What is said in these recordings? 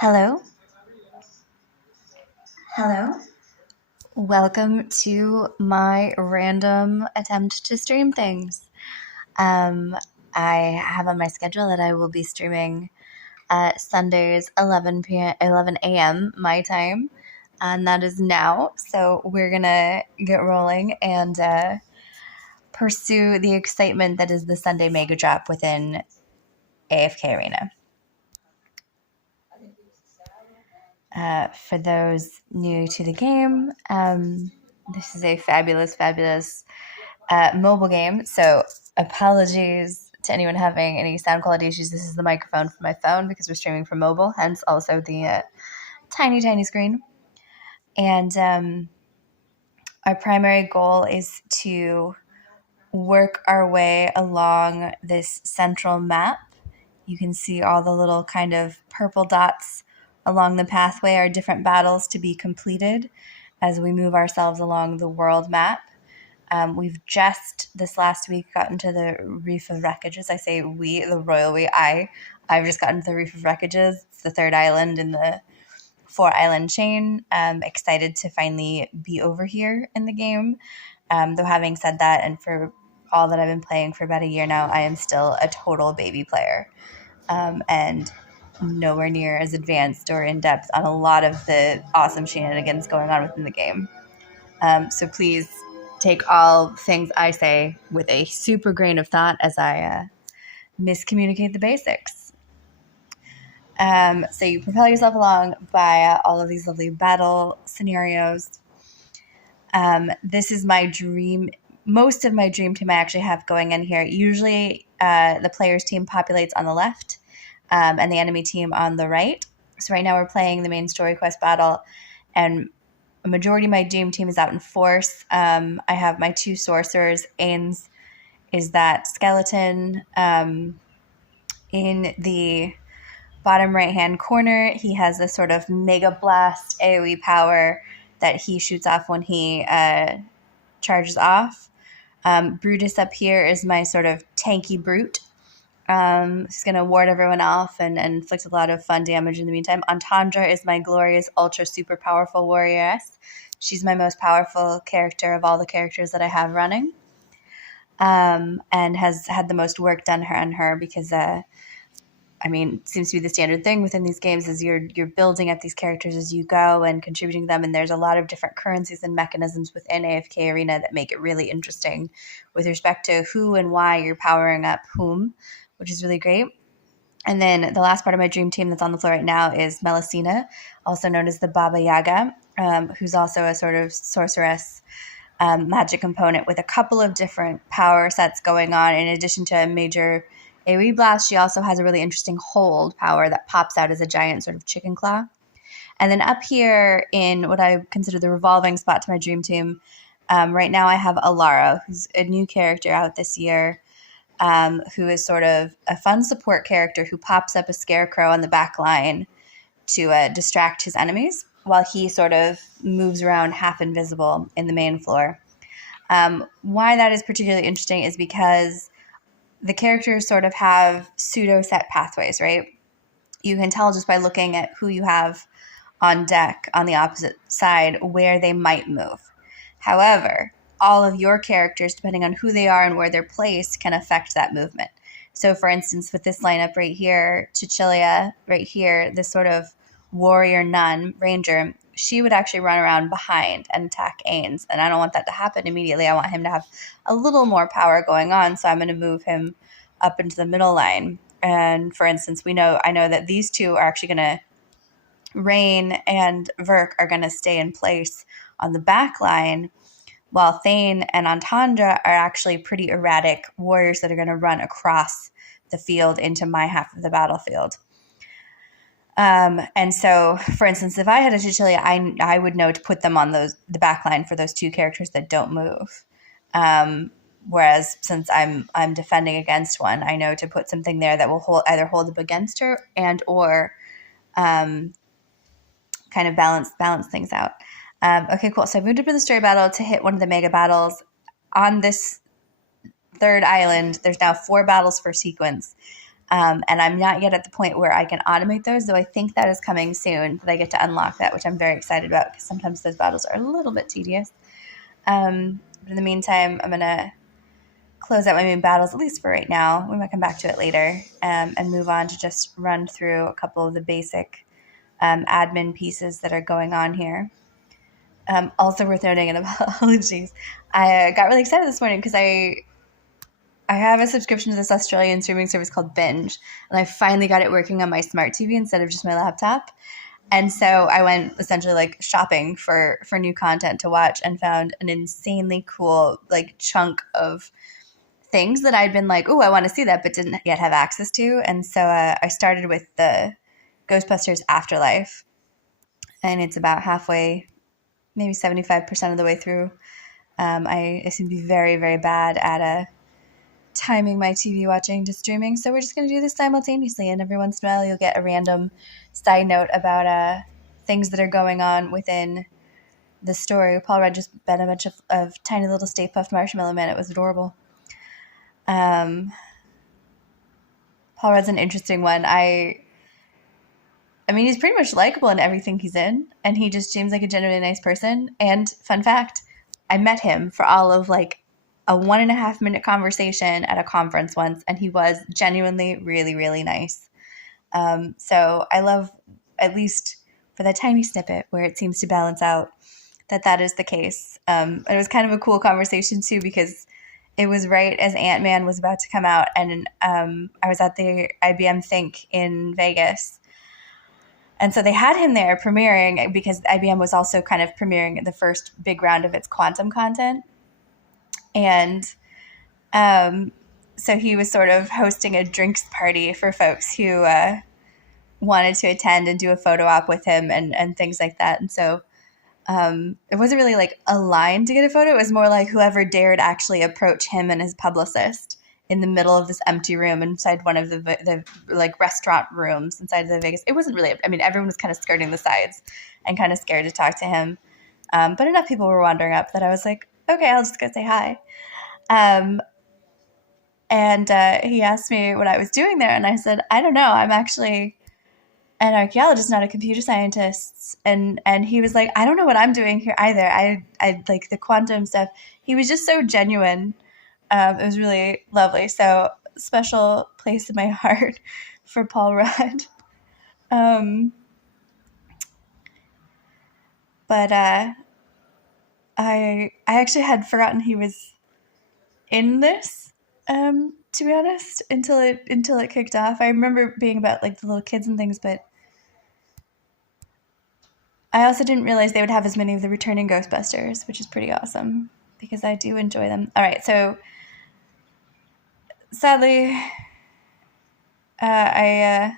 Hello. Hello. Welcome to my random attempt to stream things. Um, I have on my schedule that I will be streaming Sundays 11 a.m. my time, and that is now. So we're gonna get rolling and pursue the excitement that is the Sunday Mega Drop within AFK Arena. For those new to the game, this is a fabulous, fabulous mobile game. So apologies to anyone having any sound quality issues. This is the microphone for my phone because we're streaming from mobile, hence also the tiny, tiny screen. And our primary goal is to work our way along this central map. You can see all the little kind of purple dots along the pathway are different battles to be completed as we move ourselves along the world map. We've just this last week gotten to the Reef of Wreckages. I say we, the royal we. I've just gotten to the Reef of Wreckages. It's the third island in the 4-island chain. Excited to finally be over here in the game. Though having said that, and for all that I've been playing for about a year now, I am still a total baby player. And nowhere near as advanced or in-depth on a lot of the awesome shenanigans going on within the game. So please take all things I say with a super grain of thought as I miscommunicate the basics. So you propel yourself along by all of these lovely battle scenarios. This is my dream. Most of my dream team I actually have going in here. Usually the player's team populates on the left and the enemy team on the right. So right now we're playing the main story quest battle, and a majority of my dream team is out in force. I have my 2 sorcerers. Ains is that skeleton in the bottom right-hand corner. He has this sort of Mega Blast AoE power that he shoots off when he charges off. Brutus up here is my sort of tanky brute. He's going to ward everyone off and inflict a lot of fun damage in the meantime. Entendre is my glorious, ultra, super powerful warrioress. She's my most powerful character of all the characters that I have running, and has had the most work done on her because, it seems to be the standard thing within these games is you're building up these characters as you go and contributing them, and there's a lot of different currencies and mechanisms within AFK Arena that make it really interesting with respect to who and why you're powering up whom, which is really great. And then the last part of my dream team that's on the floor right now is Melusina, also known as the Baba Yaga, who's also a sort of sorceress magic component with a couple of different power sets going on. In addition to a major AoE blast, she also has a really interesting hold power that pops out as a giant sort of chicken claw. And then up here in what I consider the revolving spot to my dream team, right now I have Alara, who's a new character out this year, who is sort of a fun support character who pops up a scarecrow on the back line to distract his enemies while he sort of moves around half invisible in the main floor. Why that is particularly interesting is because the characters sort of have pseudo-set pathways, right? You can tell just by looking at who you have on deck on the opposite side where they might move. However, all of your characters, depending on who they are and where they're placed, can affect that movement. So, for instance, with this lineup right here, Cecilia right here, this sort of warrior nun, ranger, she would actually run around behind and attack Ains. And I don't want that to happen immediately. I want him to have a little more power going on. So I'm going to move him up into the middle line. And for instance, I know that these two are actually going to, Rain and Verk are going to stay in place on the back line, while Thane and Entendre are actually pretty erratic warriors that are going to run across the field into my half of the battlefield. And so, for instance, if I had a Cecilia, I would know to put them on the back line for those 2 characters that don't move. Whereas since I'm defending against one, I know to put something there that will either hold up against her and or kind of balance things out. Okay, cool. So I moved up to the story battle to hit one of the mega battles. on this third island, there's now 4 battles per sequence. And I'm not yet at the point where I can automate those, though I think that is coming soon, that I get to unlock that, which I'm very excited about because sometimes those battles are a little bit tedious. But in the meantime, I'm going to close out my main battles, at least for right now. We might come back to it later, and move on to just run through a couple of the basic admin pieces that are going on here. Also worth noting, and apologies, I got really excited this morning because I have a subscription to this Australian streaming service called Binge, and I finally got it working on my smart TV instead of just my laptop. And so I went essentially like shopping for new content to watch and found an insanely cool like chunk of things that I'd been like, oh, I want to see that, but didn't yet have access to. And so I started with the Ghostbusters Afterlife, and it's about halfway, maybe 75% of the way through. I seem to be very, very bad at timing my TV watching to streaming, so we're just going to do this simultaneously, and every once in a while you'll get a random side note about things that are going on within the story. Paul Rudd just bet a bunch of tiny little Stay Puft Marshmallow Men. It was adorable. Paul Rudd's an interesting one. I mean, he's pretty much likable in everything he's in, and he just seems like a genuinely nice person. And fun fact, I met him for all of like a 1.5 minute conversation at a conference once, and he was genuinely really, really nice. So I love, at least for that tiny snippet where it seems to balance out, that is the case. And it was kind of a cool conversation too, because it was right as Ant-Man was about to come out, and I was at the IBM Think in Vegas. And so they had him there premiering because IBM was also kind of premiering the first big round of its quantum content. And so he was sort of hosting a drinks party for folks who wanted to attend and do a photo op with him and things like that. And so it wasn't really like a line to get a photo. It was more like whoever dared actually approach him and his publicist in the middle of this empty room inside one of the like restaurant rooms inside of the Vegas. It wasn't really, I mean, everyone was kind of skirting the sides and kind of scared to talk to him. But enough people were wandering up that I was like, okay, I'll just go say hi. And he asked me what I was doing there. And I said, I don't know. I'm actually an archaeologist, not a computer scientist. And he was like, I don't know what I'm doing here either. I like the quantum stuff. He was just so genuine. It was really lovely. So special place in my heart for Paul Rudd. But I actually had forgotten he was in this, to be honest, until it kicked off. I remember being about like the little kids and things, but I also didn't realize they would have as many of the returning Ghostbusters, which is pretty awesome because I do enjoy them. All right, so sadly, I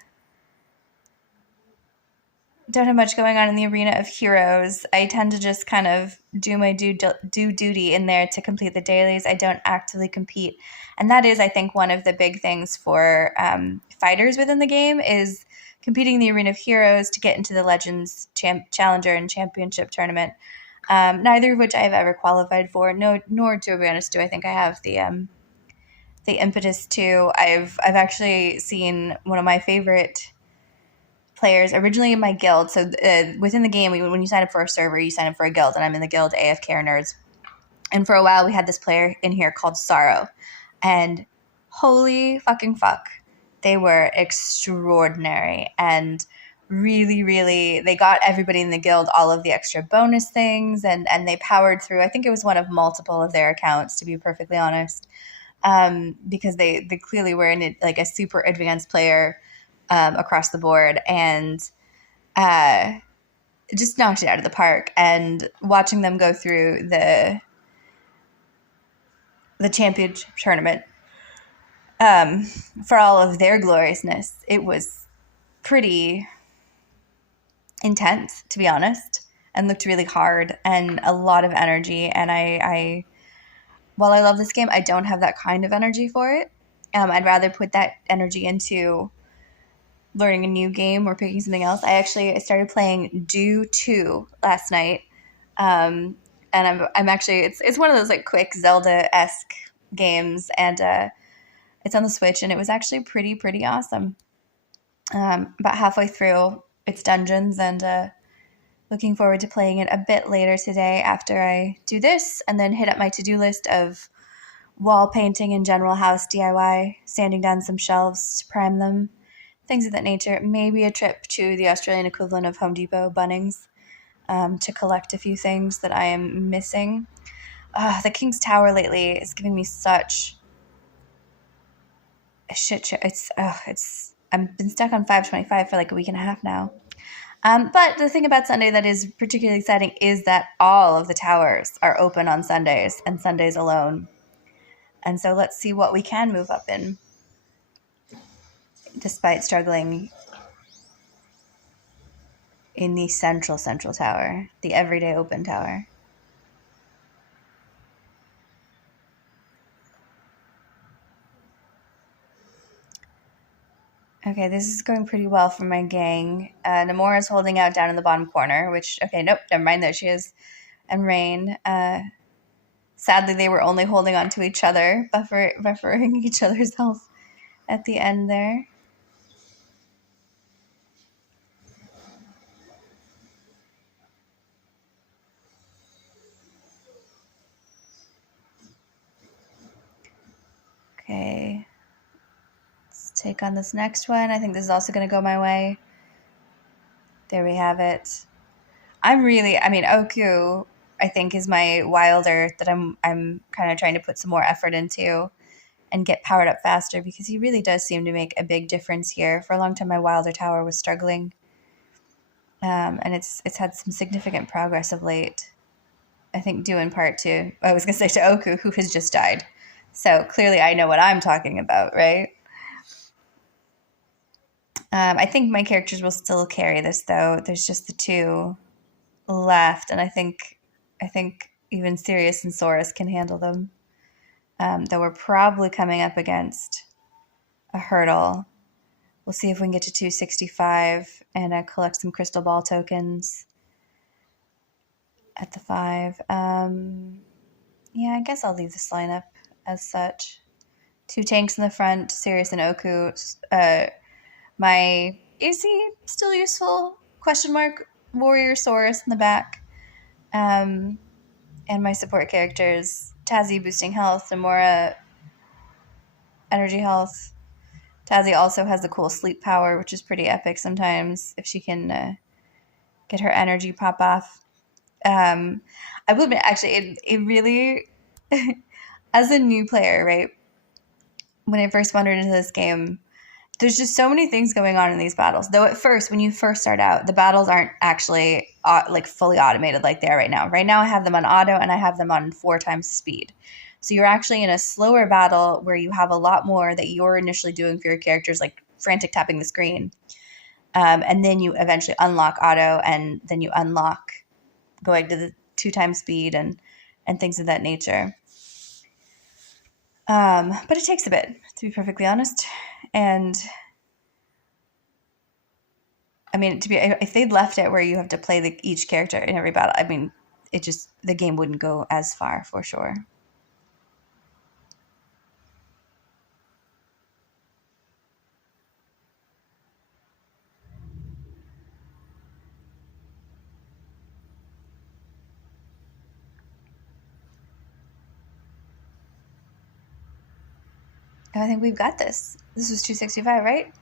don't have much going on in the arena of heroes. I tend to just kind of do my due duty in there to complete the dailies. I don't actively compete. And that is, I think, one of the big things for fighters within the game is competing in the arena of heroes to get into the Legends Challenger and Championship tournament. Neither of which I have ever qualified for. Nor, to be honest, do I think I have the impetus to. I've actually seen one of my favorite players originally in my guild. So within the game, when you sign up for a server, you sign up for a guild, and I'm in the guild AFK Nerds. And for a while, we had this player in here called Sorrow, and holy fucking fuck, they were extraordinary and really, really, they got everybody in the guild all of the extra bonus things, and they powered through. I think it was one of multiple of their accounts, to be perfectly honest, because they clearly were in it like a super advanced player. Across the board, and just knocked it out of the park. And watching them go through the championship tournament for all of their gloriousness, it was pretty intense, to be honest, and looked really hard and a lot of energy. And I while I love this game, I don't have that kind of energy for it. I'd rather put that energy into learning a new game or picking something else. I started playing Do 2 last night, and I'm actually it's one of those like quick Zelda-esque games, and it's on the Switch, and it was actually pretty awesome. About halfway through its dungeons, and looking forward to playing it a bit later today after I do this, and then hit up my to-do list of wall painting and general house DIY, sanding down some shelves to prime them, things of that nature. Maybe a trip to the Australian equivalent of Home Depot, Bunnings, to collect a few things that I am missing. The King's Tower lately is giving me such a shit show. I've been stuck on 525 for like a week and a half now. But the thing about Sunday that is particularly exciting is that all of the towers are open on Sundays and Sundays alone. And so let's see what we can move up in, despite struggling in the central tower, the everyday open tower. Okay, this is going pretty well for my gang. Namora's holding out down in the bottom corner, which, okay, nope, never mind, there she is. And Rain, sadly, they were only holding on to each other, buffering each other's health at the end there. Okay, let's take on this next one. I think this is also going to go my way. There we have it. Oku, I think, is my wilder that I'm kind of trying to put some more effort into and get powered up faster, because he really does seem to make a big difference here. For a long time, my wilder tower was struggling, and it's had some significant progress of late. I think due in part to, I was going to say, to Oku, who has just died. So clearly I know what I'm talking about, right? I think my characters will still carry this, though. There's just the two left, and I think even Sirius and Saurus can handle them. Though we're probably coming up against a hurdle. We'll see if we can get to 265 and collect some crystal ball tokens at the 5. Yeah, I guess I'll leave this lineup as such. 2 tanks in the front, Sirius and Oku. My AC still useful? Question mark. Warrior Saurus in the back. And my support characters, Tazzy boosting health, Namora energy health. Tazzy also has the cool sleep power, which is pretty epic sometimes if she can get her energy pop off. I will admit, actually, it really, as a new player, right, when I first wandered into this game, there's just so many things going on in these battles. Though at first, when you first start out, the battles aren't actually like fully automated like they are right now. Right now, I have them on auto and I have them on 4 times speed. So you're actually in a slower battle where you have a lot more that you're initially doing for your characters, like frantic tapping the screen. And then you eventually unlock auto, and then you unlock going to the 2 times speed and things of that nature. But it takes a bit, to be perfectly honest. And I mean, if they'd left it where you have to play each character in every battle, I mean, the game wouldn't go as far, for sure. I think we've got this. This was 265, right?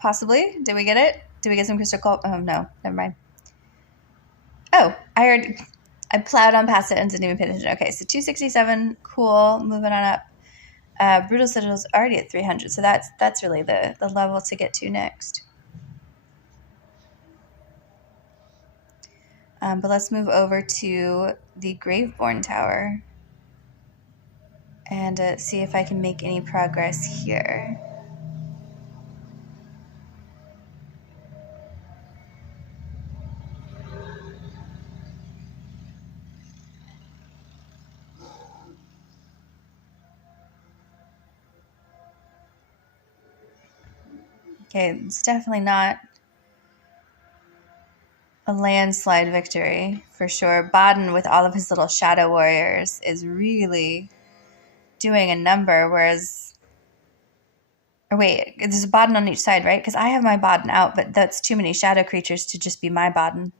Possibly. Did we get it? Did we get some crystal cult? Oh, no. Never mind. Oh, I plowed on past it and didn't even pay attention. Okay, so 267. Cool. Moving on up. Brutal Citadel's already at 300, so that's really the level to get to next. But let's move over to the Graveborn Tower and see if I can make any progress here. Okay, it's definitely not A landslide victory, for sure. Baden, with all of his little shadow warriors, is really doing a number, whereas... Or wait, there's a Baden on each side, right? Because I have my Baden out, but that's too many shadow creatures to just be my Baden.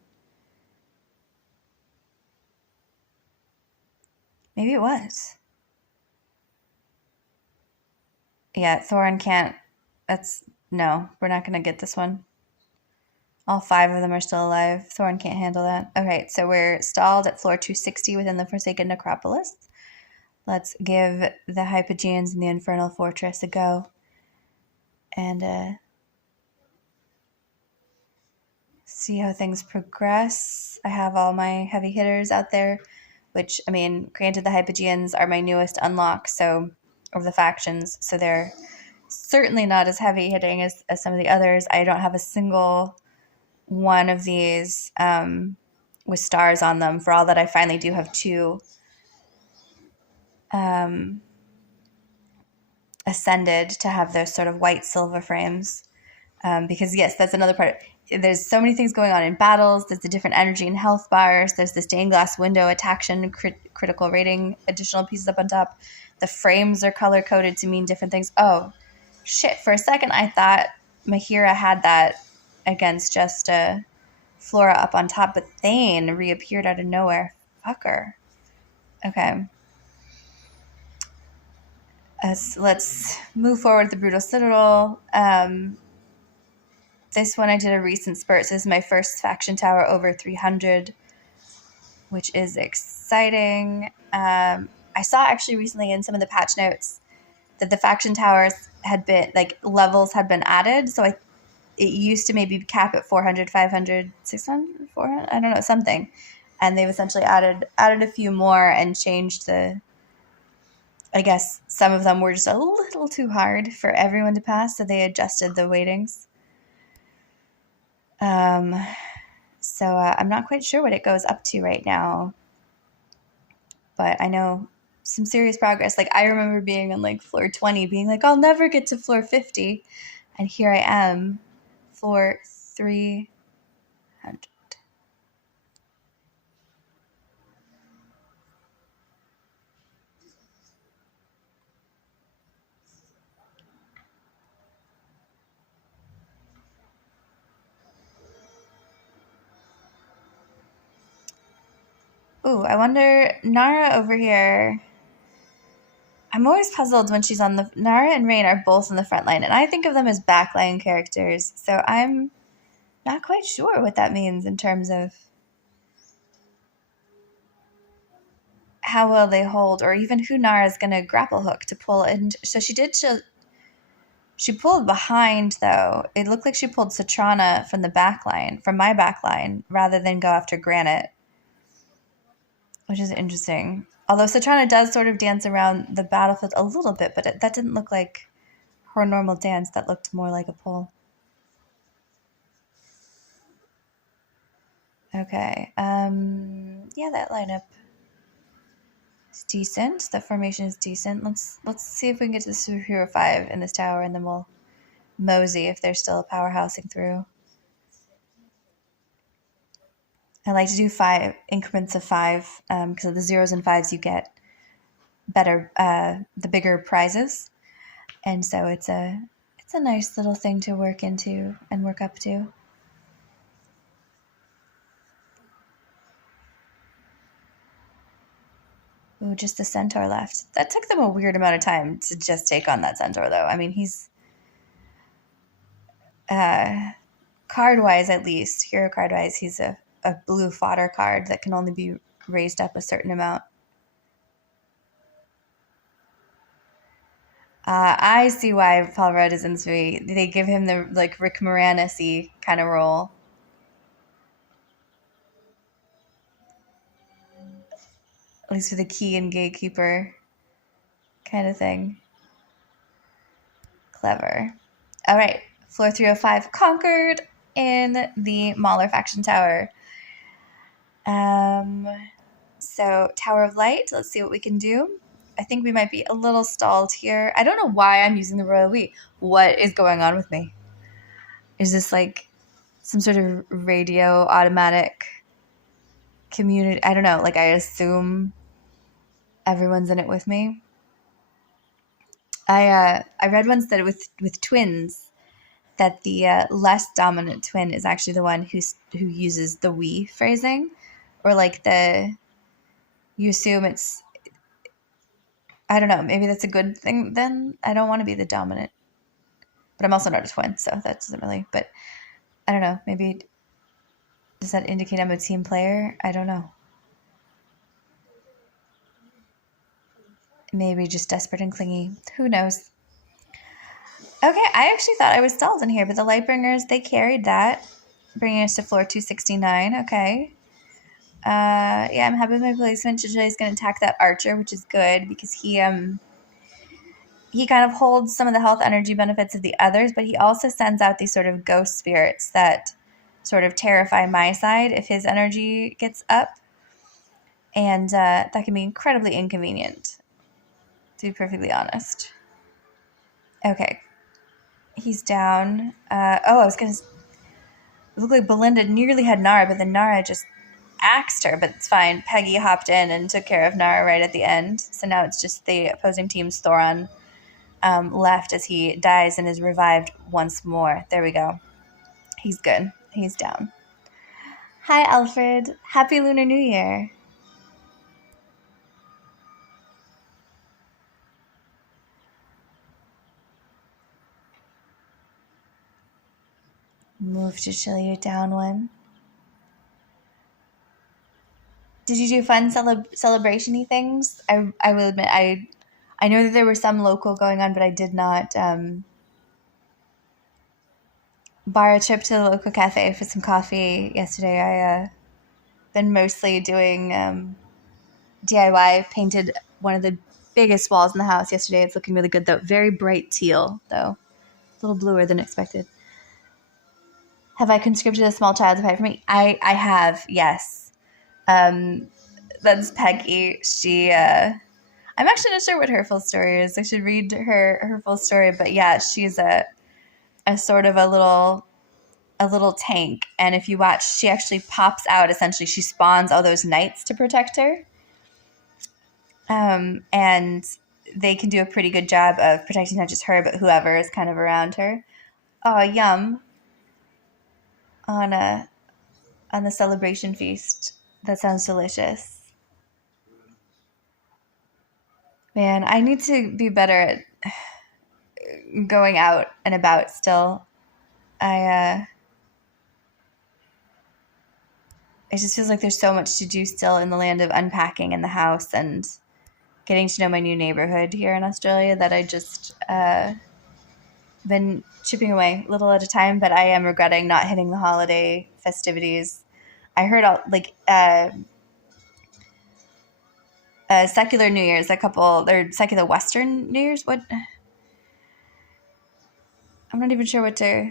Maybe it was. Yeah, Thorin can't... That's... No, we're not going to get this one. All 5 of them are still alive. Thorin can't handle that. Okay, so we're stalled at floor 260 within the Forsaken Necropolis. Let's give the Hypogeans in the Infernal Fortress a go. And see how things progress. I have all my heavy hitters out there, which, I mean, granted, the Hypogeans are my newest unlock, so, of the factions, so they're certainly not as heavy hitting as some of the others. I don't have a single one of these with stars on them, for all that I finally do have 2 ascended to have those sort of white silver frames. Because yes, that's another part. There's so many things going on in battles. There's the different energy and health bars. There's the stained glass window attaction, critical rating, additional pieces up on top. The frames are color coded to mean different things. Oh, shit. For a second, I thought Mahira had that against just Flora up on top, but Thane reappeared out of nowhere. Fucker. Okay. Let's move forward with the Brutal Citadel. This one I did a recent spurt. So this is my first faction tower over 300, which is exciting. I saw actually recently in some of the patch notes that the faction towers had been, like, levels had been added. So it used to maybe cap at 400, 500, 600, 400, I don't know, something. And they've essentially added a few more and changed the... I guess some of them were just a little too hard for everyone to pass, so they adjusted the weightings. So I'm not quite sure what it goes up to right now, but I know some serious progress. Like, I remember being on like floor 20, being like, I'll never get to floor 50, and here I am, floor 300. Ooh, I wonder, Nara over here... I'm always puzzled when she's on the... Nara and Rain are both on the front line, and I think of them as backline characters, so I'm not quite sure what that means in terms of how well they hold, or even who Nara's going to grapple hook to pull. And so she pulled behind, though. It looked like she pulled Citrana from the backline, from my backline, rather than go after Granite, which is interesting. Although Citrana does sort of dance around the battlefield a little bit, but that didn't look like her normal dance. That looked more like a pull. Okay. Yeah, that lineup is decent. That formation is decent. Let's see if we can get to the Superhero 5 in this tower, and then we'll mosey if they're still powerhousing through. I like to do 5 increments of 5 because of the 0s and 5s you get better, the bigger prizes, and so it's a nice little thing to work into and work up to. Ooh, just the Centaur left. That took them a weird amount of time to just take on that Centaur, though. I mean, he's card-wise, at least, hero card-wise, he's a blue fodder card that can only be raised up a certain amount. I see why Paul Rudd is in 3. They give him the, like, Rick Moranis-y kind of role. At least for the key and gatekeeper kind of thing. Clever. All right, floor 305 conquered in the Mauler faction tower. So Tower of Light, let's see what we can do. I think we might be a little stalled here. I don't know why I'm using the Royal We. What is going on with me? Is this like some sort of radio automatic community. I don't know. Like, I assume everyone's in it with me. I read once that with twins, that the less dominant twin is actually the one who uses the we phrasing, or like you assume it's, I don't know, maybe that's a good thing then. I don't want to be the dominant, but I'm also not a twin, so that doesn't really, but I don't know, maybe does that indicate I'm a team player? I don't know. Maybe just desperate and clingy. Who knows? Okay, I actually thought I was stalled in here, but the Lightbringers, they carried that, bringing us to floor 269. Okay. Yeah, I'm happy with my placement. Chichile's going to attack that archer, which is good because he kind of holds some of the health energy benefits of the others, but he also sends out these sort of ghost spirits that sort of terrify my side if his energy gets up. And that can be incredibly inconvenient, to be perfectly honest. Okay. He's down. I was going to... It looked like Belinda nearly had Nara, but then Nara just axed her, but it's fine. Peggy hopped in and took care of Nara right at the end. So now it's just the opposing team's Thoron left as he dies and is revived once more. There we go. He's good. He's down. Hi, Alfred. Happy Lunar New Year. Move to Chile down one. Did you do fun celebration-y things? I will admit, I know that there were some local going on, but I did not bar a trip to the local cafe for some coffee yesterday. I been mostly doing DIY. Painted one of the biggest walls in the house yesterday. It's looking really good, though. Very bright teal, though. A little bluer than expected. Have I conscripted a small child to fight for me? I have, yes. That's Peggy. I'm actually not sure what her full story is. I should read her full story, but yeah, she's a sort of a little tank. And if you watch, she actually pops out. Essentially, she spawns all those knights to protect her. And they can do a pretty good job of protecting not just her, but whoever is kind of around her. Oh, yum. On the celebration feast. That sounds delicious. Man, I need to be better at going out and about still. It just feels like there's so much to do still in the land of unpacking in the house and getting to know my new neighborhood here in Australia that I just been chipping away little at a time, but I am regretting not hitting the holiday festivities. I heard secular New Year's, they're secular Western New Year's. What? I'm not even sure what to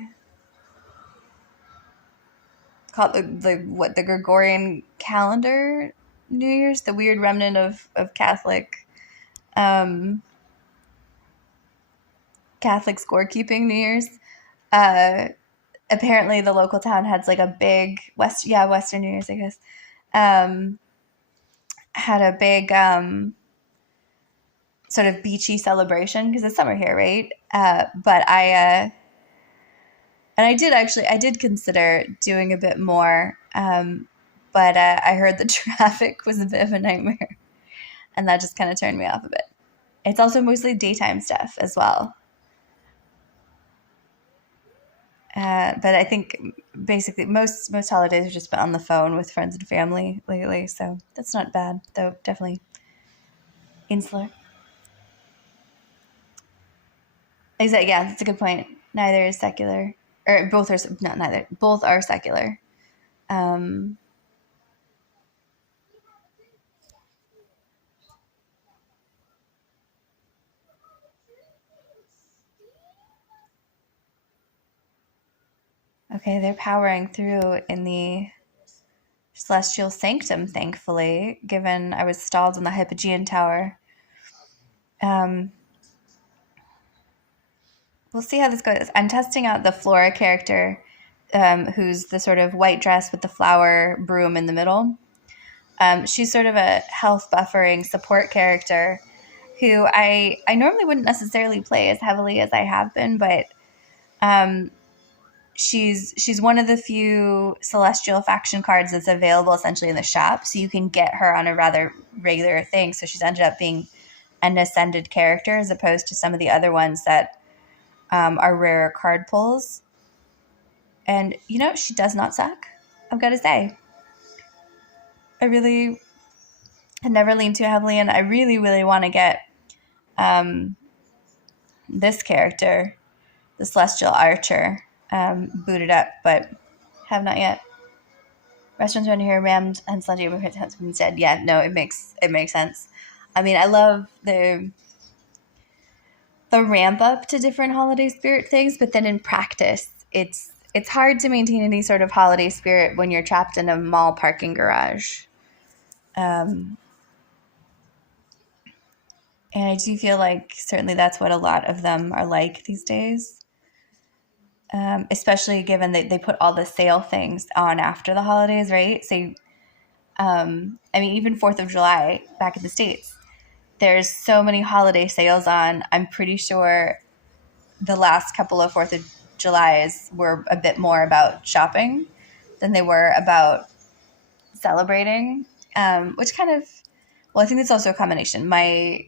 call it, the Gregorian calendar New Year's, the weird remnant of Catholic scorekeeping New Year's. Apparently the local town has like a big Western New Year's, I guess. Had a big sort of beachy celebration because it's summer here, right? But I did consider doing a bit more, but I heard the traffic was a bit of a nightmare, and that just kind of turned me off a bit. It's also mostly daytime stuff as well. But I think basically most holidays are just spent on the phone with friends and family lately, so that's not bad, though definitely insular. Exactly, yeah, that's a good point. Neither is secular, or both are not neither. Both are secular. Um, okay, they're powering through in the Celestial Sanctum, thankfully, given I was stalled in the Hypogean Tower. We'll see how this goes. I'm testing out the Flora character who's the sort of white dress with the flower broom in the middle. She's sort of a health buffering support character who I normally wouldn't necessarily play as heavily as I have been, but she's one of the few celestial faction cards that's available essentially in the shop, so you can get her on a rather regular thing. So she's ended up being an ascended character as opposed to some of the other ones that are rarer card pulls. And she does not suck, I've got to say. I really had never leaned too heavily in. I really, really want to get this character, the Celestial Archer, booted up, but have not yet. Restaurants around here rammed and slendy has been said. Yeah, no, it makes sense. I mean, I love the ramp up to different holiday spirit things, but then in practice, it's hard to maintain any sort of holiday spirit when you're trapped in a mall parking garage. And I do feel like certainly that's what a lot of them are like these days. Especially given that they put all the sale things on after the holidays, right? So, I mean, even 4th of July back in the States, there's so many holiday sales on. I'm pretty sure the last couple of 4th of Julys were a bit more about shopping than they were about celebrating, which kind of, well, I think it's also a combination. My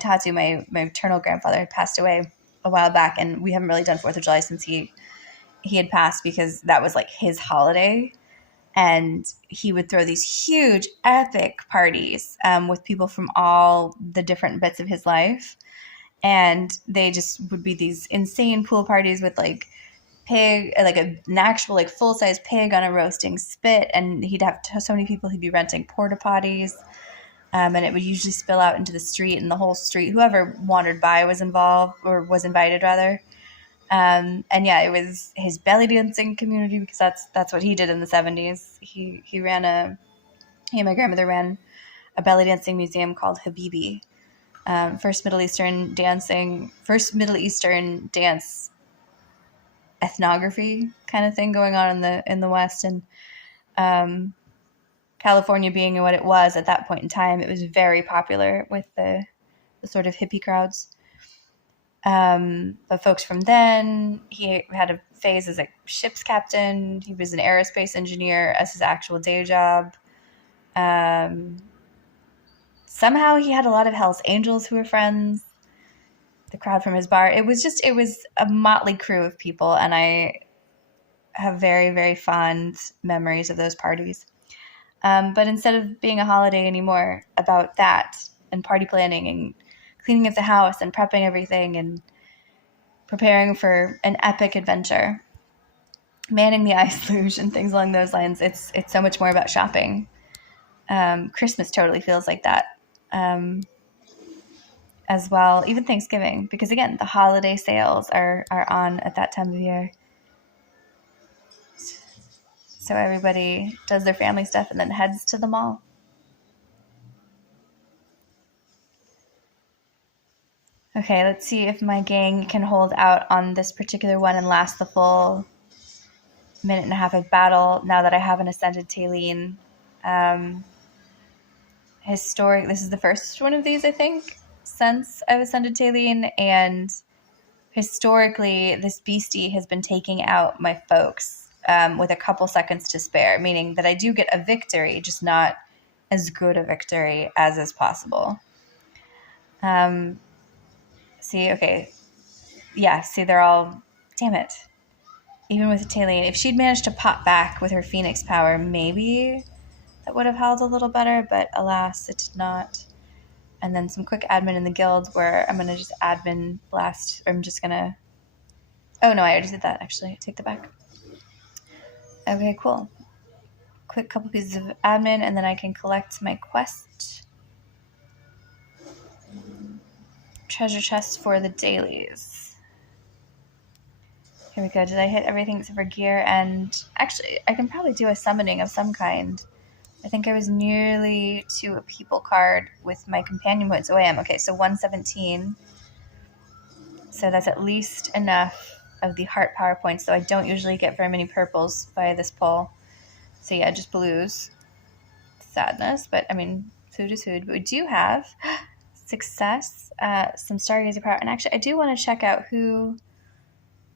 tattoo, my maternal grandfather had passed away a while back, and we haven't really done 4th of July since he had passed, because that was like his holiday. And he would throw these huge epic parties with people from all the different bits of his life. And they just would be these insane pool parties with like pig, like an actual like full-size pig on a roasting spit. And he'd have so many people, he'd be renting porta potties. And it would usually spill out into the street, and the whole street, whoever wandered by was involved, or was invited rather. And yeah, it was his belly dancing community, because that's what he did in the 70s. He and my grandmother ran a belly dancing museum called Habibi. First Middle Eastern dance ethnography kind of thing going on in the West. And California being what it was at that point in time, it was very popular with the sort of hippie crowds. But folks from then, he had a phase as a ship's captain. He was an aerospace engineer as his actual day job. Somehow he had a lot of Hell's Angels who were friends. The crowd from his bar. It was a motley crew of people, and I have very, very fond memories of those parties. But instead of being a holiday anymore about that and party planning and cleaning up the house and prepping everything and preparing for an epic adventure, manning the ice luge and things along those lines, it's so much more about shopping. Christmas totally feels like that as well. Even Thanksgiving, because again, the holiday sales are on at that time of year. So everybody does their family stuff and then heads to the mall. Okay, let's see if my gang can hold out on this particular one and last the full minute and a half of battle now that I have an Ascended Taline. This is the first one of these, I think, since I've Ascended Taline, and historically, this beastie has been taking out my folks with a couple seconds to spare, meaning that I do get a victory, just not as good a victory as is possible. See, okay. Yeah, see, they're all... Damn it. Even with Taline, if she'd managed to pop back with her Phoenix power, maybe that would have held a little better, but alas, it did not. And then some quick admin in the guilds where I'm going to just admin blast. I'm just going to... Oh, no, I already did that, actually. Take that back. Okay, cool. Quick couple pieces of admin, and then I can collect my quest. Treasure chest for the dailies. Here we go. Did I hit everything except for gear? And actually, I can probably do a summoning of some kind. I think I was nearly to a people card with my companion points. Oh, I am. Okay, so 117. So that's at least enough of the heart power points, so I don't usually get very many purples via this pull. So yeah, just blues. Sadness, but I mean, food is food. But we do have success, some stargazer power, and actually I do want to check out who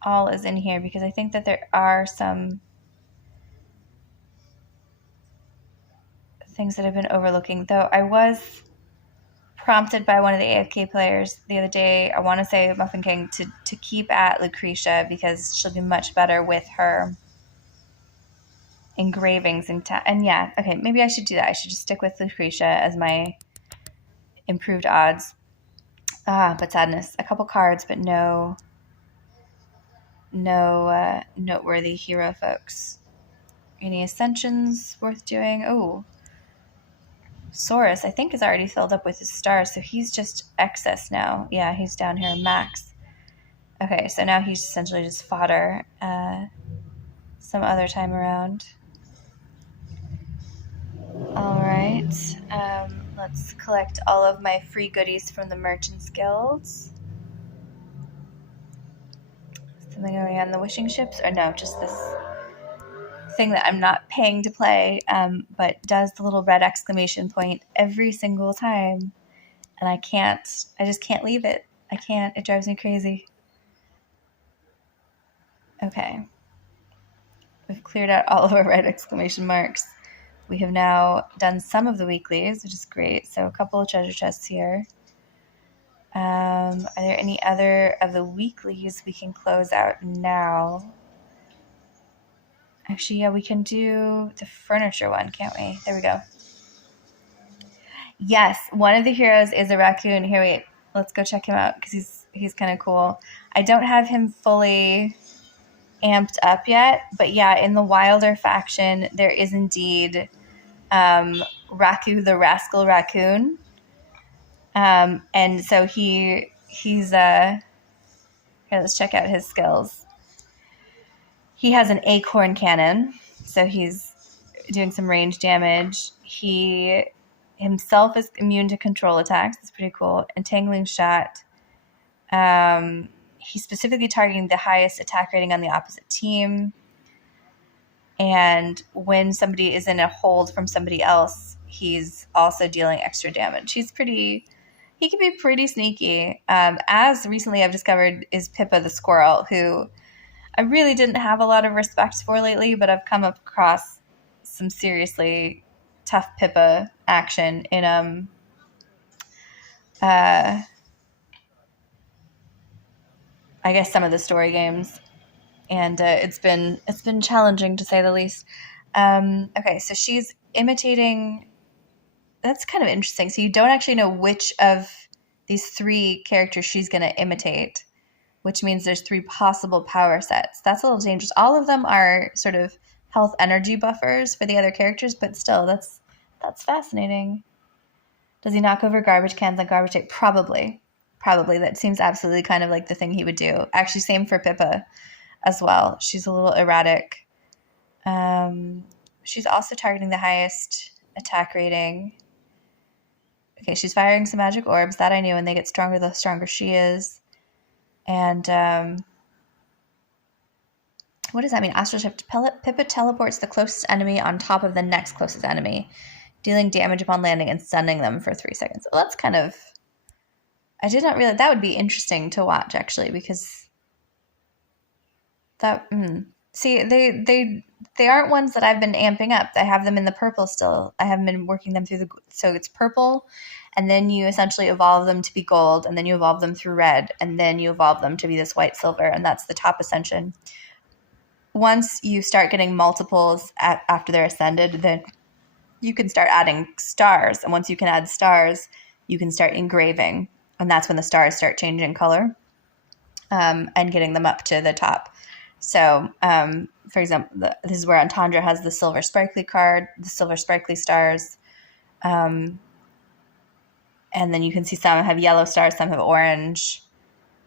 all is in here, because I think that there are some things that I've been overlooking, though I was prompted by one of the AFK players the other day, I want to say Muffin King, to keep at Lucretia, because she'll be much better with her engravings and yeah, okay, maybe I should do that. I should just stick with Lucretia as my improved odds. But sadness, a couple cards, but no noteworthy hero folks. Any ascensions worth doing? Oh, Saurus, I think, is already filled up with his stars, so he's just excess now. Yeah, he's down here max. Okay, so now he's essentially just fodder some other time around. All right, let's collect all of my free goodies from the Merchants Guilds. Something going on the wishing ships? Or no, just this thing that I'm not paying to play, but does the little red exclamation point every single time. And I just can't leave it. I can't. It drives me crazy. Okay. We've cleared out all of our red exclamation marks. We have now done some of the weeklies, which is great. So a couple of treasure chests here. Are there any other of the weeklies we can close out now? Actually, yeah, we can do the furniture one, can't we? There we go. Yes, one of the heroes is a raccoon. Here, wait. Let's go check him out, because he's kind of cool. I don't have him fully amped up yet, but yeah, in the Wilder faction, there is indeed Raku the Rascal Raccoon. And so he's here, let's check out his skills. He has an acorn cannon, so he's doing some range damage. He himself is immune to control attacks. That's pretty cool. Entangling shot. He's specifically targeting the highest attack rating on the opposite team. And when somebody is in a hold from somebody else, he's also dealing extra damage. He can be pretty sneaky. As recently I've discovered is Pippa the squirrel, who I really didn't have a lot of respect for lately, but I've come across some seriously tough Pippa action in I guess some of the story games, and it's been challenging to say the least. Okay, so she's imitating. That's kind of interesting. So you don't actually know which of these three characters she's going to imitate, which means there's three possible power sets. That's a little dangerous. All of them are sort of health energy buffers for the other characters, but still, that's fascinating. Does he knock over garbage cans on garbage tape? Probably. That seems absolutely kind of like the thing he would do. Actually, same for Pippa as well. She's a little erratic. She's also targeting the highest attack rating. Okay, she's firing some magic orbs. That I knew. When they get stronger, the stronger she is. And what does that mean? Astral Shift. Pippa teleports the closest enemy on top of the next closest enemy, dealing damage upon landing and stunning them for 3 seconds. Well, that's kind of... I did not realize that would be interesting to watch, actually, because that... See, they aren't ones that I've been amping up. I have them in the purple still. I haven't been working them through so it's purple, and then you essentially evolve them to be gold, and then you evolve them through red, and then you evolve them to be this white silver, and that's the top ascension. Once you start getting multiples after they're ascended, then you can start adding stars, and once you can add stars, you can start engraving, and that's when the stars start changing color, and getting them up to the top. So, for example, this is where Antandra has the silver sparkly card, the silver sparkly stars. And then you can see some have yellow stars, some have orange.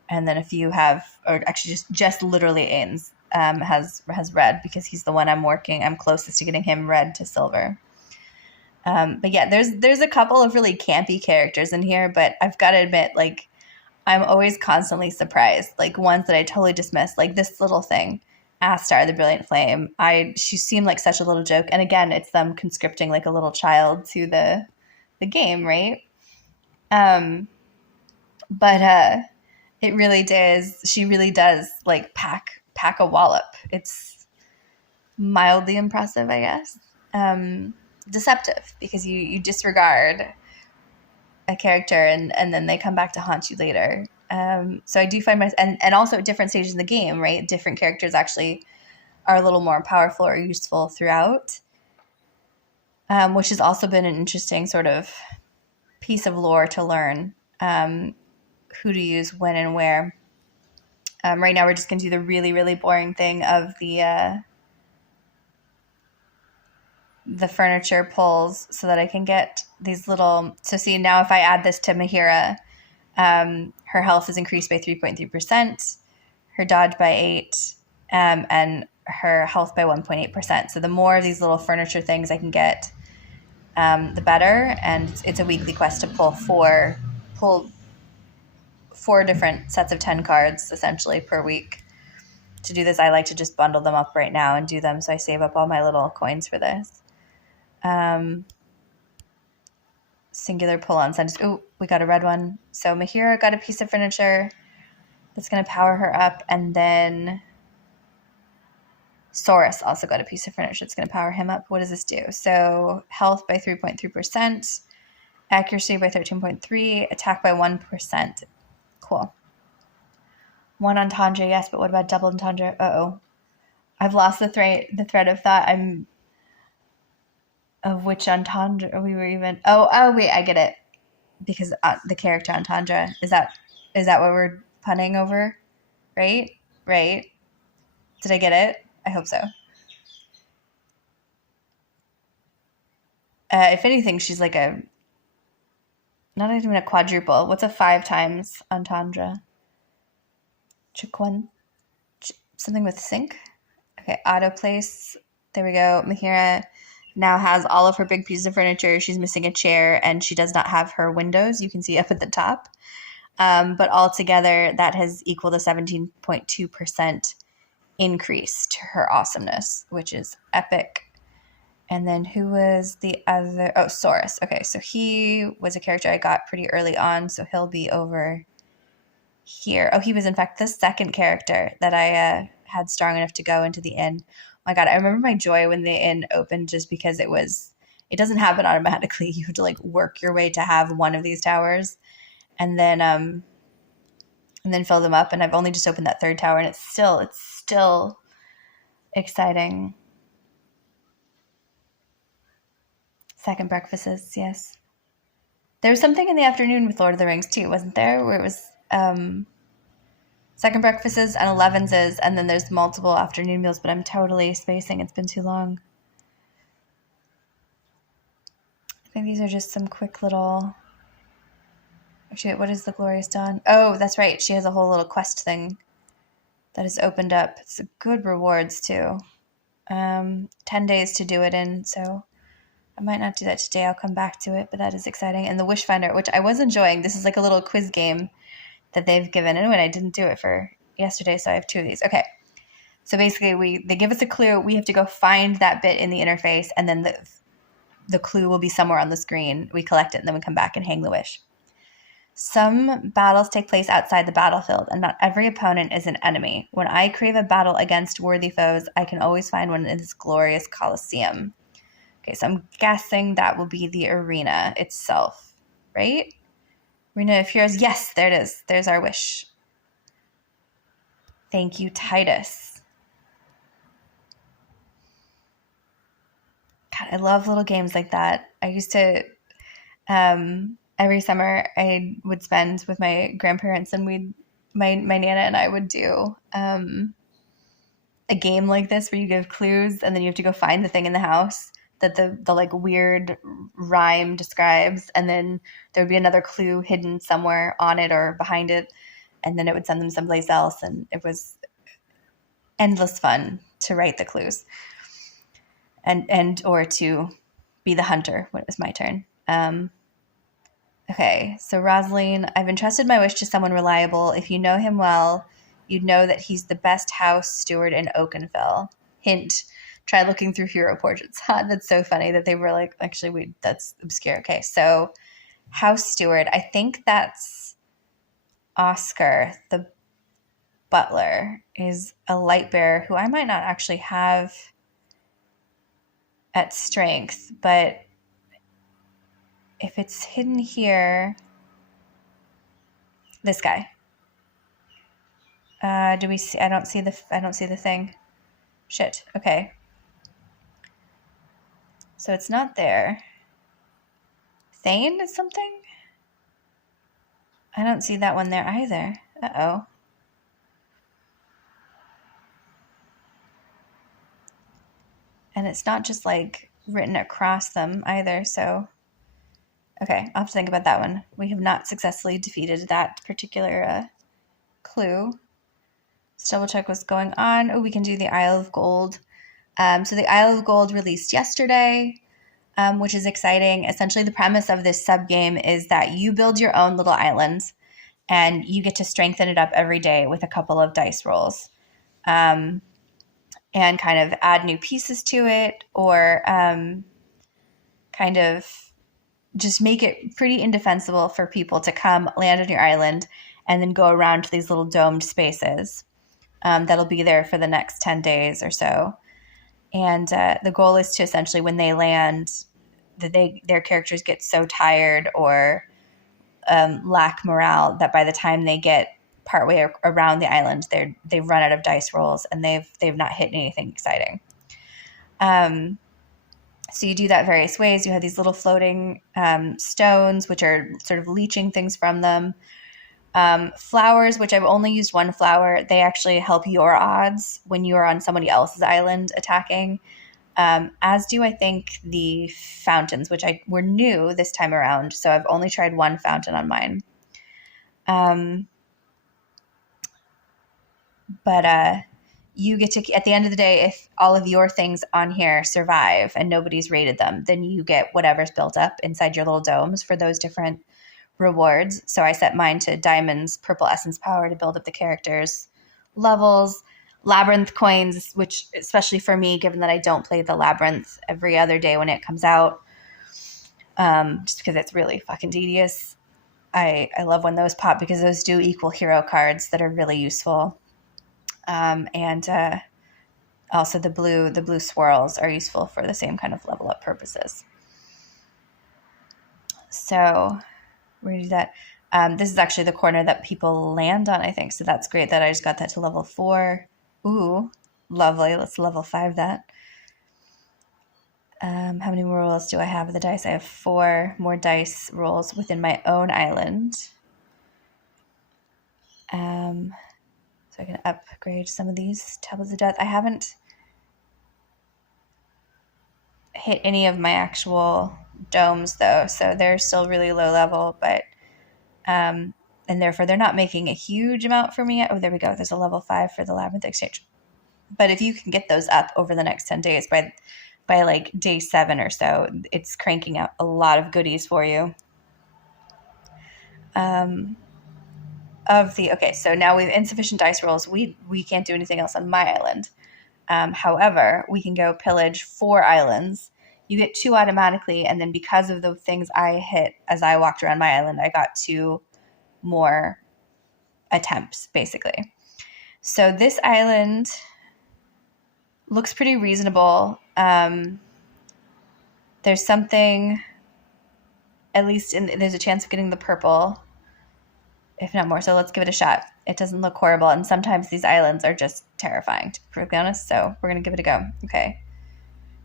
And then a few have, or actually just literally Ains has red, because he's the one I'm closest to getting him red to silver. But yeah, there's a couple of really campy characters in here, but I've got to admit, like, I'm always constantly surprised, like ones that I totally dismissed, like this little thing, Astar, the Brilliant Flame. She seemed like such a little joke, and again, it's them conscripting like a little child to the game, right? Um, but it really does. She really does like pack a wallop. It's mildly impressive, I guess. Deceptive because you disregard a character and then they come back to haunt you later. So I do find and also at different stages in the game, right? Different characters actually are a little more powerful or useful throughout, which has also been an interesting sort of piece of lore to learn, who to use when and where. Right now we're just going to do the really, really boring thing of the furniture pulls so that I can get these little. So see, now if I add this to Mahira, her health is increased by 3.3%, her dodge by 8, and her health by 1.8%. So the more of these little furniture things I can get, the better. And it's a weekly quest to pull four different sets of 10 cards essentially per week. To do this, I like to just bundle them up right now and do them, so I save up all my little coins for this. Singular pull-on sentence. Oh, we got a red one. So Mahira got a piece of furniture that's going to power her up, and then Saurus also got a piece of furniture that's going to power him up. What does this do? So health by 3.3%, accuracy by 13.3%, attack by 1%. Cool. One entendre, yes, but what about double entendre? Uh-oh. I've lost the thread of thought. Of which entendre we were even. Oh wait, I get it. Because the character entendre, is that what we're punning over? Right? Did I get it? I hope so. If anything, she's like not even a quadruple. What's a 5 times entendre? Something with sync? Okay, auto place. There we go. Mahira now has all of her big pieces of furniture. She's missing a chair, and she does not have her windows. You can see up at the top. But altogether, that has equaled a 17.2% increase to her awesomeness, which is epic. And then who was the other? Oh, Saurus. Okay, so he was a character I got pretty early on, so he'll be over here. Oh, he was in fact the second character that I had strong enough to go into the inn. Oh my God, I remember my joy when the inn opened, just because it doesn't happen automatically. You have to like work your way to have one of these towers, and then fill them up. And I've only just opened that third tower, and it's still exciting. Second breakfasts, yes. There was something in the afternoon with Lord of the Rings too, wasn't there? Where it was second breakfasts and 11s, and then there's multiple afternoon meals, but I'm totally spacing. It's been too long. I think these are just some quick little. Actually, what is the Glorious Dawn? Oh, that's right. She has a whole little quest thing that is opened up. It's good rewards too. 10 days to do it in, so I might not do that today. I'll come back to it, but that is exciting. And the Wishfinder, which I was enjoying. This is like a little quiz game that they've given. And I didn't do it for yesterday, so I have 2 of these. Okay. So basically, they give us a clue. We have to go find that bit in the interface, and then the clue will be somewhere on the screen. We collect it, and then we come back and hang the wish. Some battles take place outside the battlefield, and not every opponent is an enemy. When I crave a battle against worthy foes, I can always find one in this glorious Colosseum. Okay, so I'm guessing that will be the arena itself, right? Arena of Heroes. Yes, there it is. There's our wish. Thank you, Titus. God, I love little games like that. I used to, every summer I would spend with my grandparents, and my Nana and I would do a game like this where you give clues, and then you have to go find the thing in the house that the like weird rhyme describes, and then there would be another clue hidden somewhere on it or behind it, and then it would send them someplace else, and it was endless fun to write the clues and or to be the hunter when it was my turn. Okay, so Rosaline, I've entrusted my wish to someone reliable. If you know him well, you'd know that he's the best house steward in Oakenville. Hint, try looking through hero portraits. That's so funny that they were like, actually, that's obscure. Okay, so house steward, I think that's Oscar, the butler, is a light bearer who I might not actually have at strength, but if it's hidden here, this guy. Do we see? I don't see the thing. Shit. Okay. So it's not there. Thane is something? I don't see that one there either. Uh-oh. And it's not just like written across them either, so okay, I'll have to think about that one. We have not successfully defeated that particular clue. Let's double check what's going on. Oh, we can do the Isle of Gold. So the Isle of Gold released yesterday, which is exciting. Essentially, the premise of this subgame is that you build your own little island, and you get to strengthen it up every day with a couple of dice rolls, and kind of add new pieces to it, or kind of just make it pretty indefensible for people to come land on your island and then go around to these little domed spaces that'll be there for the next 10 days or so. And the goal is to essentially, when they land, that their characters get so tired or lack morale that by the time they get partway around the island, they've run out of dice rolls and they've not hit anything exciting. So you do that various ways. You have these little floating stones, which are sort of leeching things from them. Flowers, which I've only used one flower, they actually help your odds when you are on somebody else's island attacking. As do, I think, the fountains, which were new this time around. So I've only tried one fountain on mine. But you get to, at the end of the day, if all of your things on here survive and nobody's rated them, then you get whatever's built up inside your little domes for those different rewards. So I set mine to diamonds, purple essence power to build up the characters' levels, labyrinth coins, which especially for me, given that I don't play the labyrinth every other day when it comes out, just because it's really fucking tedious. I love when those pop because those do equal hero cards that are really useful. And also the blue swirls are useful for the same kind of level up purposes. So we're gonna do that. This is actually the corner that people land on, I think. So that's great that I just got that to level 4. Ooh, lovely. Let's level 5 that. How many more rolls do I have of the dice? I have 4 more dice rolls within my own island. So I can upgrade some of these tablets of death. I haven't hit any of my actual domes though, so they're still really low level, but and therefore they're not making a huge amount for me yet. Oh, there we go. There's a level 5 for the Labyrinth Exchange. But if you can get those up over the next 10 days, by like day 7 or so, it's cranking out a lot of goodies for you. Okay, so now we have insufficient dice rolls. We can't do anything else on my island. However, we can go pillage 4 islands. You get 2 automatically, and then because of the things I hit as I walked around my island, I got 2 more attempts, basically. So this island looks pretty reasonable. There's something, at least there's a chance of getting the purple, if not more. So let's give it a shot. It doesn't look horrible, and sometimes these islands are just terrifying, to be perfectly honest. So we're going to give it a go. Okay.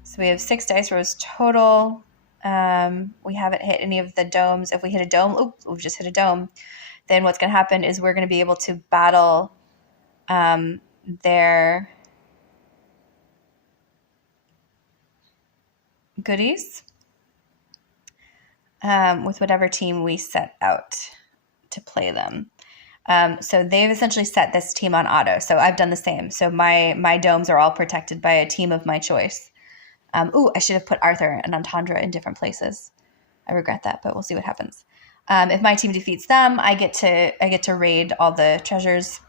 So we have 6 dice rolls total. We haven't hit any of the domes. If we hit a dome, we've just hit a dome. Then what's going to happen is we're going to be able to battle their goodies with whatever team we set out to play them. So they've essentially set this team on auto. So I've done the same. So my domes are all protected by a team of my choice. I should have put Arthur and Entendre in different places. I regret that, but we'll see what happens. If my team defeats them, I get to raid all the treasures.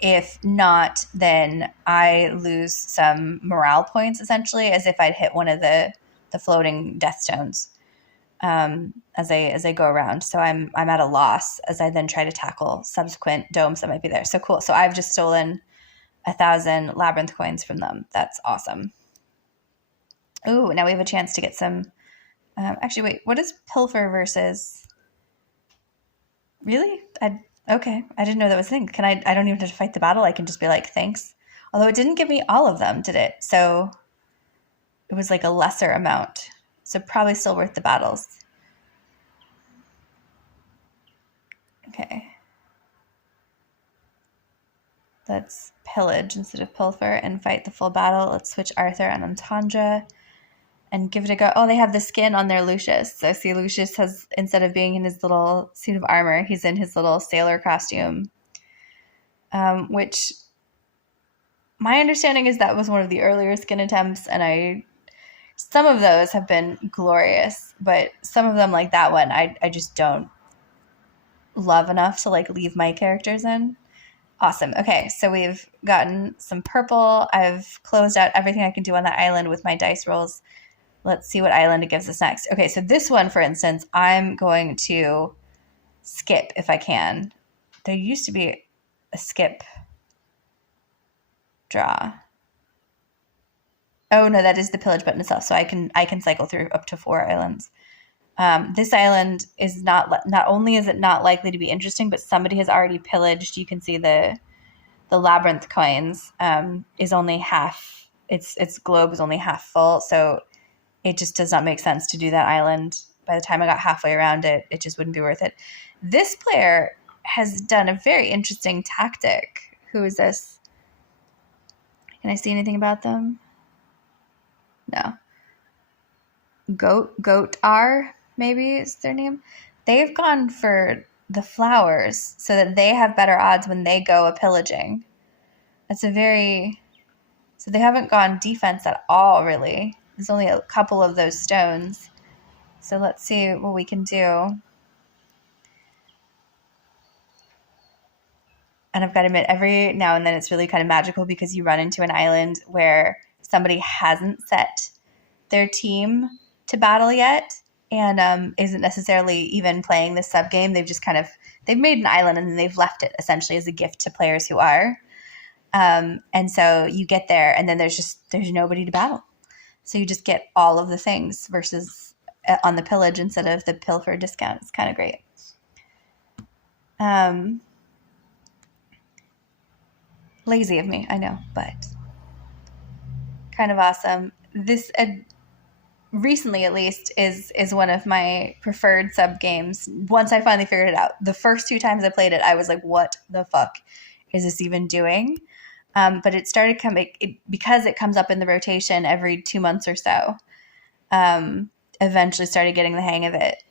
If not, then I lose some morale points, essentially, as if I'd hit one of the floating death stones as I go around. So I'm at a loss as I then try to tackle subsequent domes that might be there. So cool. So I've just stolen 1,000 labyrinth coins from them. That's awesome. Ooh, now we have a chance to get some. Actually, wait. What is pilfer versus? Really? Okay. I didn't know that was a thing. Can I don't even have to fight the battle. I can just be like, thanks. Although it didn't give me all of them, did it? So it was like a lesser amount. So probably still worth the battles. Okay. Let's pillage instead of pilfer and fight the full battle. Let's switch Arthur and Antandra and give it a go. Oh, they have the skin on their Lucius. So see, Lucius has, instead of being in his little suit of armor, he's in his little sailor costume, which my understanding is that was one of the earlier skin attempts, and some of those have been glorious, but some of them, like that one, I just don't love enough to like leave my characters in. Awesome. Okay, so we've gotten some purple. I've closed out everything I can do on that island with my dice rolls. Let's see what island it gives us next. Okay, so this one, for instance, I'm going to skip if I can. There used to be a skip draw. Oh no, that is the pillage button itself. So I can cycle through up to 4 islands. This island is not only is it not likely to be interesting, but somebody has already pillaged. You can see the labyrinth coins is only half. Its globe is only half full, so it just does not make sense to do that island. By the time I got halfway around it, it just wouldn't be worth it. This player has done a very interesting tactic. Who is this? Can I see anything about them? No. Goat R, maybe is their name. They've gone for the flowers so that they have better odds when they go a pillaging. So they haven't gone defense at all, really. There's only a couple of those stones. So let's see what we can do. And I've got to admit, every now and then it's really kind of magical because you run into an island where somebody hasn't set their team to battle yet and isn't necessarily even playing this sub game. They've made an island and then they've left it essentially as a gift to players who are. And so you get there and then there's nobody to battle. So you just get all of the things versus on the pillage instead of the pilfer discount. It's kind of great. Lazy of me, I know, but kind of awesome. This recently, at least, is one of my preferred sub games. Once I finally figured it out, the first 2 times I played it, I was like, "What the fuck is this even doing?" But it started coming because it comes up in the rotation every 2 months or so. Eventually, started getting the hang of it,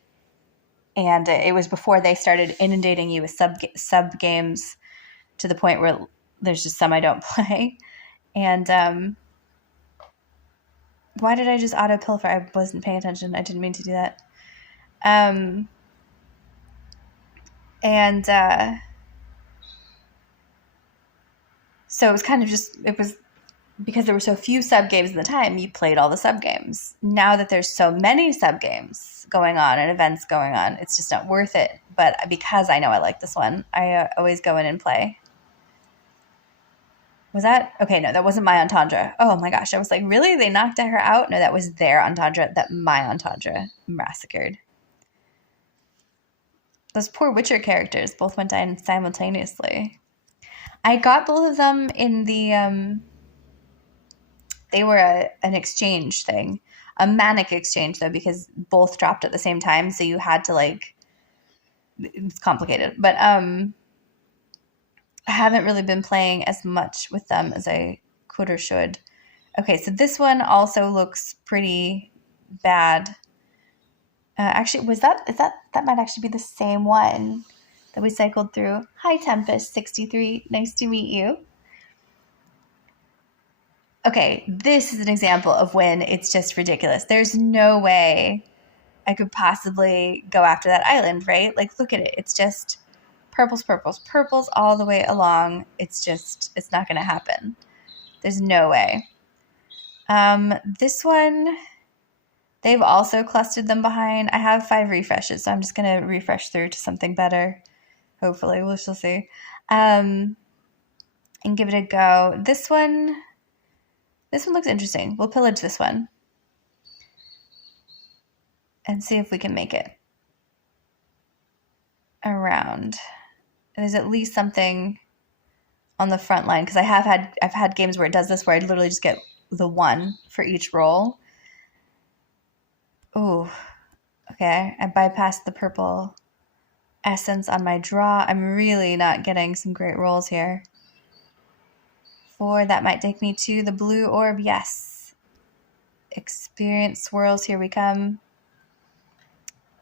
and it was before they started inundating you with sub games to the point where there's just some I don't play. And why did I just auto pilfer? I wasn't paying attention. I didn't mean to do that. So it was kind of it was because there were so few sub games in the time, you played all the sub games. Now that there's so many sub games going on and events going on, it's just not worth it. But because I know I like this one, I always go in and play. Was that? Okay, no, that wasn't my Entendre. Oh my gosh, I was like, really? They knocked her out? No, that was their Entendre that my Entendre massacred. Those poor Witcher characters both went down simultaneously. I got both of them in the, they were an exchange thing. A manic exchange, though, because both dropped at the same time, so you had to, it's complicated. But, I haven't really been playing as much with them as I could or should. Okay, so this one also looks pretty bad. Actually, that might actually be the same one that we cycled through. Hi, Tempest63. Nice to meet you. Okay, this is an example of when it's just ridiculous. There's no way I could possibly go after that island, right? Like, look at it. It's just purples, purples, purples all the way along. It's not going to happen. There's no way. This one, they've also clustered them behind. I have 5 refreshes, so I'm just going to refresh through to something better. Hopefully, we'll still see. And give it a go. This one looks interesting. We'll pillage this one and see if we can make it around. There's at least something on the front line, because I've had games where it does this, where I literally just get the 1 for each roll. Ooh, okay. I bypassed the purple essence on my draw. I'm really not getting some great rolls here. 4, that might take me to the blue orb. Yes. Experience swirls, here we come.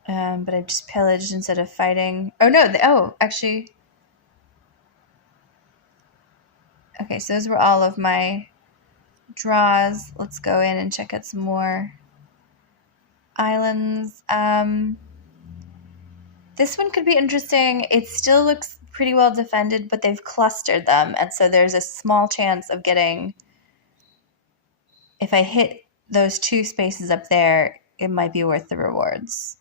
But I just pillaged instead of fighting. Oh no, actually. Okay, so those were all of my draws. Let's go in and check out some more islands. This one could be interesting. It still looks pretty well defended, but they've clustered them, and so there's a small chance of getting, if I hit those 2 spaces up there, it might be worth the rewards.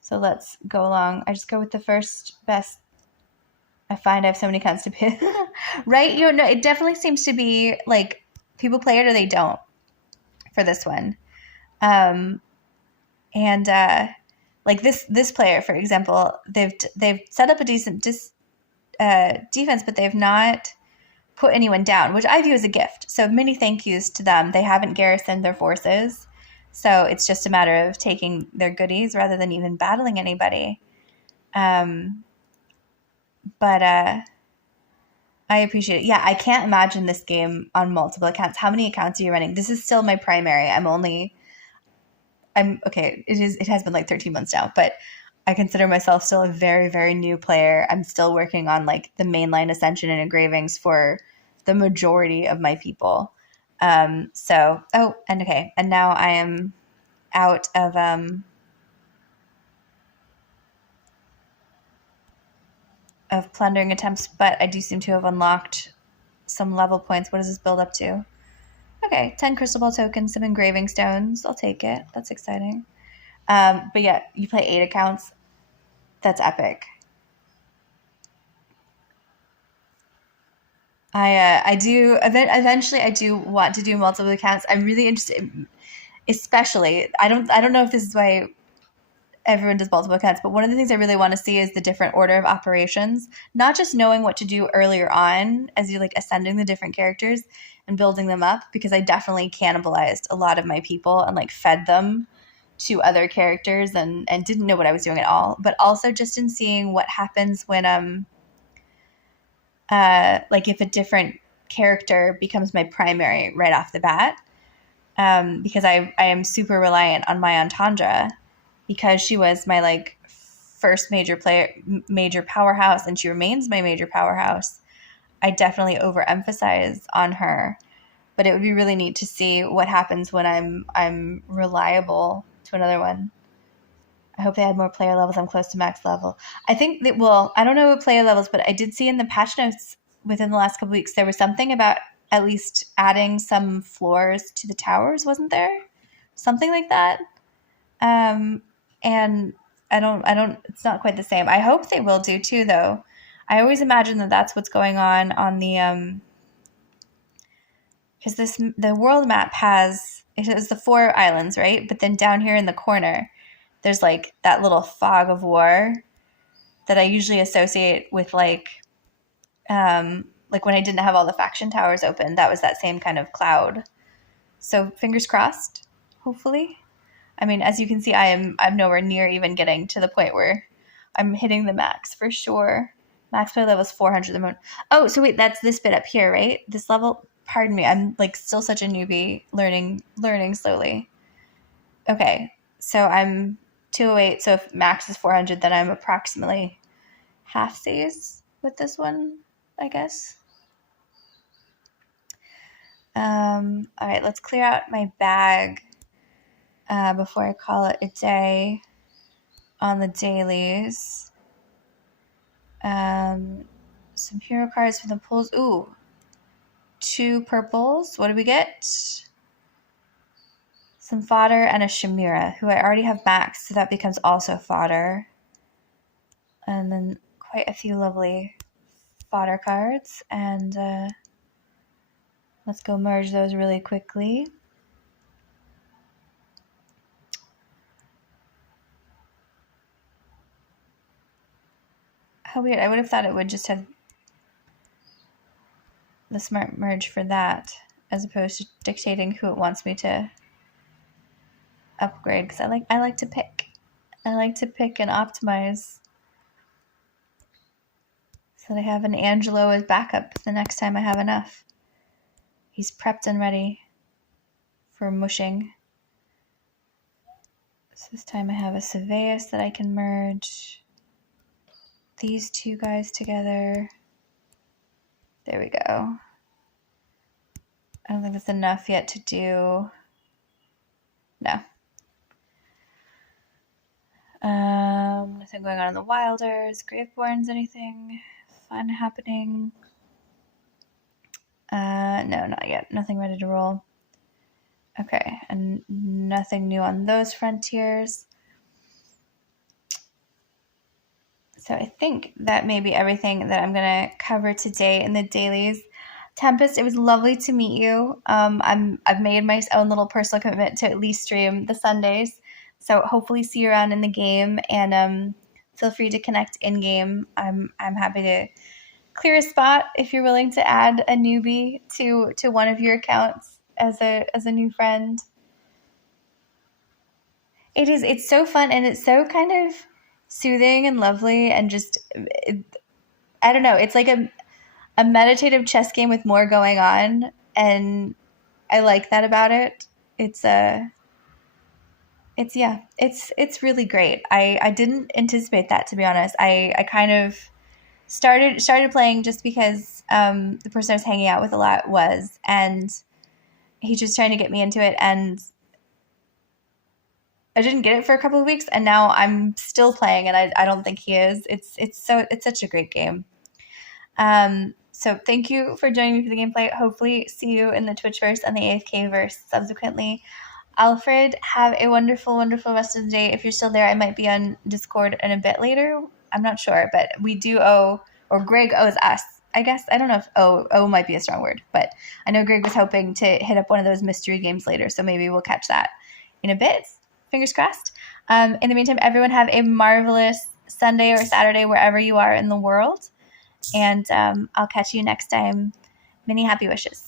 So let's go along. I just go with the first best. I find I have so many accounts to pick. Right? You know, it definitely seems to be like people play it or they don't for this one. Like this player, for example, they've set up a decent defense, but they've not put anyone down, which I view as a gift. So many thank yous to them. They haven't garrisoned their forces. So it's just a matter of taking their goodies rather than even battling anybody. But I appreciate it. Yeah, I can't imagine this game on multiple accounts. How many accounts are you running? This is still my primary. Okay. It has been like 13 months now, but I consider myself still a very, very new player. I'm still working on like the mainline ascension and engravings for the majority of my people. And now I am out of plundering attempts, but I do seem to have unlocked some level points. What does this build up to? Okay, 10 crystal ball tokens, some engraving stones. I'll take it. That's exciting. But yeah, you play 8 accounts. That's epic. Eventually I do want to do multiple accounts. I'm really interested, especially, I don't know if this is why everyone does multiple accounts, but one of the things I really want to see is the different order of operations, not just knowing what to do earlier on as you're like ascending the different characters and building them up, because I definitely cannibalized a lot of my people and like fed them to other characters and didn't know what I was doing at all, but also just in seeing what happens when like if a different character becomes my primary right off the bat, because I am super reliant on my Entendre, because she was my like first major powerhouse, and she remains my major powerhouse. I definitely overemphasize on her, but it would be really neat to see what happens when I'm reliable to another one. I hope they had more player levels. I'm close to max level. I think that, well, I don't know what player levels, but I did see in the patch notes within the last couple weeks, there was something about at least adding some floors to the towers, wasn't there? Something like that. And I don't, it's not quite the same. I hope they will do too, though. I always imagine that that's what's going on the, because the world map it has the 4 islands, right? But then down here in the corner, there's like that little fog of war that I usually associate with like when I didn't have all the faction towers open, that was that same kind of cloud. So fingers crossed, hopefully. I mean, as you can see, I'm nowhere near even getting to the point where I'm hitting the max for sure. Max play level is 400 at the moment. Oh, so wait, that's this bit up here, right? This level, pardon me, I'm like still such a newbie, learning slowly. Okay, so I'm 208, so if max is 400, then I'm approximately half phase with this one, I guess. All right, let's clear out my bag. before I call it a day on the dailies. Some hero cards for the pools. Ooh, 2 purples. What do we get? Some fodder and a Chimera, who I already have maxed, so that becomes also fodder. And then quite a few lovely fodder cards. And let's go merge those really quickly. How weird. I would have thought it would just have the smart merge for that, as opposed to dictating who it wants me to upgrade, because I like to pick. I like to pick and optimize so that I have an Angelo as backup the next time I have enough. He's prepped and ready for mushing. So this time I have a Saveus that I can merge these 2 guys together. There we go. I don't think that's enough yet to do. No. Nothing going on in the Wilders, Graveborns, anything fun happening? No, not yet. Nothing ready to roll. Okay, and nothing new on those frontiers. So I think that may be everything that I'm going to cover today in the dailies. Tempest, it was lovely to meet you. I've made my own little personal commitment to at least stream the Sundays. So hopefully see you around in the game, and feel free to connect in game. I'm happy to clear a spot if you're willing to add a newbie to one of your accounts as a new friend. It's so fun, and it's so kind of soothing and lovely, and just I don't know, it's like a meditative chess game with more going on, and I like that about it. It's really great. I didn't anticipate that, to be honest. I kind of started playing just because the person I was hanging out with a lot was, and he's just trying to get me into it, and I didn't get it for a couple of weeks, and now I'm still playing, and I don't think he is. It's such a great game. So thank you for joining me for the gameplay. Hopefully see you in the Twitchverse and the AFKverse subsequently. Alfred, have a wonderful, wonderful rest of the day. If you're still there, I might be on Discord in a bit later. I'm not sure, but we do owe, or Greg owes us, I guess. I don't know if owe might be a strong word, but I know Greg was hoping to hit up one of those mystery games later, so maybe we'll catch that in a bit. Fingers crossed. In the meantime, everyone have a marvelous Sunday or Saturday wherever you are in the world, and I'll catch you next time. Many happy wishes.